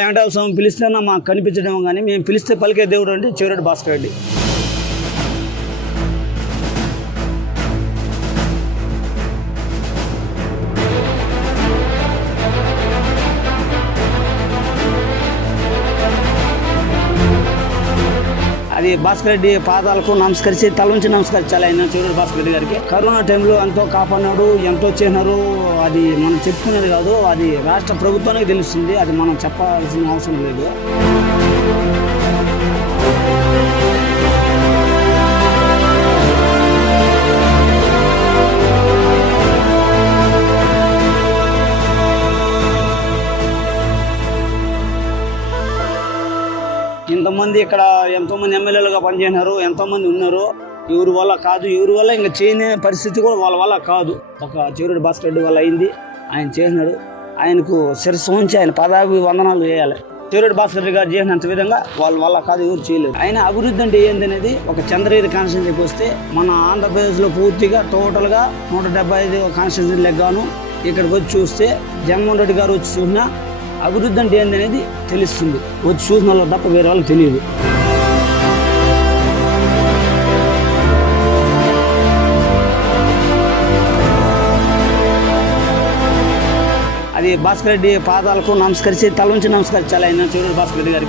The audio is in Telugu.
వెంకటేశ్వర స్వామి పిలిస్తేనే మాకు కనిపించడం కానీ మేము పిలిస్తే పలికే దేవుడు అంటే చివరెడ్డి భాస్కర్ రెడ్డి. అది భాస్కర్ రెడ్డి పాదాలకు నమస్కరించి తల నుంచి నమస్కరించాలి ఆయన చూడు భాస్కర్ రెడ్డి గారికి. కరోనా టైంలో ఎంతో కాపాడినాడు ఎంతో చేసినారు. అది మనం చెప్పుకునేది కాదు అది రాష్ట్ర ప్రభుత్వానికి తెలుస్తుంది. అది మనం చెప్పాల్సిన అవసరం లేదు. ఇంతమంది ఇక్కడ ఎంతోమంది ఎమ్మెల్యేలుగా పనిచేసినారు ఎంతోమంది ఉన్నారు. ఎవరి వల్ల కాదు ఎవరి వల్ల ఇంకా చేయని పరిస్థితి కూడా వాళ్ళ వల్ల కాదు. ఒక చివరి భాస్కర్ రెడ్డి వల్ల అయింది. ఆయన చేసినాడు. ఆయనకు శిరస్సు ఉంచి ఆయన పదాభి వందనాలు చేయాలి. చివరి భాస్కర్ రెడ్డి గారు చేసినంత విధంగా వాళ్ళ వల్ల కాదు ఎవరు చేయలేదు. ఆయన అభివృద్ధి అంటే ఏందనేది ఒక చంద్రగిరి కాన్స్టిట్యూన్సీకి వస్తే మన ఆంధ్రప్రదేశ్లో పూర్తిగా టోటల్గా నూట డెబ్బై ఐదు కాన్స్టిట్యూన్సీలకు గాను ఇక్కడికి వచ్చి చూస్తే జగన్మోహన్ రెడ్డి గారు వచ్చి చూసినా అభివృద్ధి అంటే ఏందనేది తెలుస్తుంది. వచ్చి చూసిన వాళ్ళకి తప్ప వేరే వాళ్ళకి తెలియదు. అది భాస్కర్ రెడ్డి పాదాలకు నమస్కరించి తల నుంచి నమస్కరించాలి ఆయన చూడండి భాస్కర్ రెడ్డి గారికి.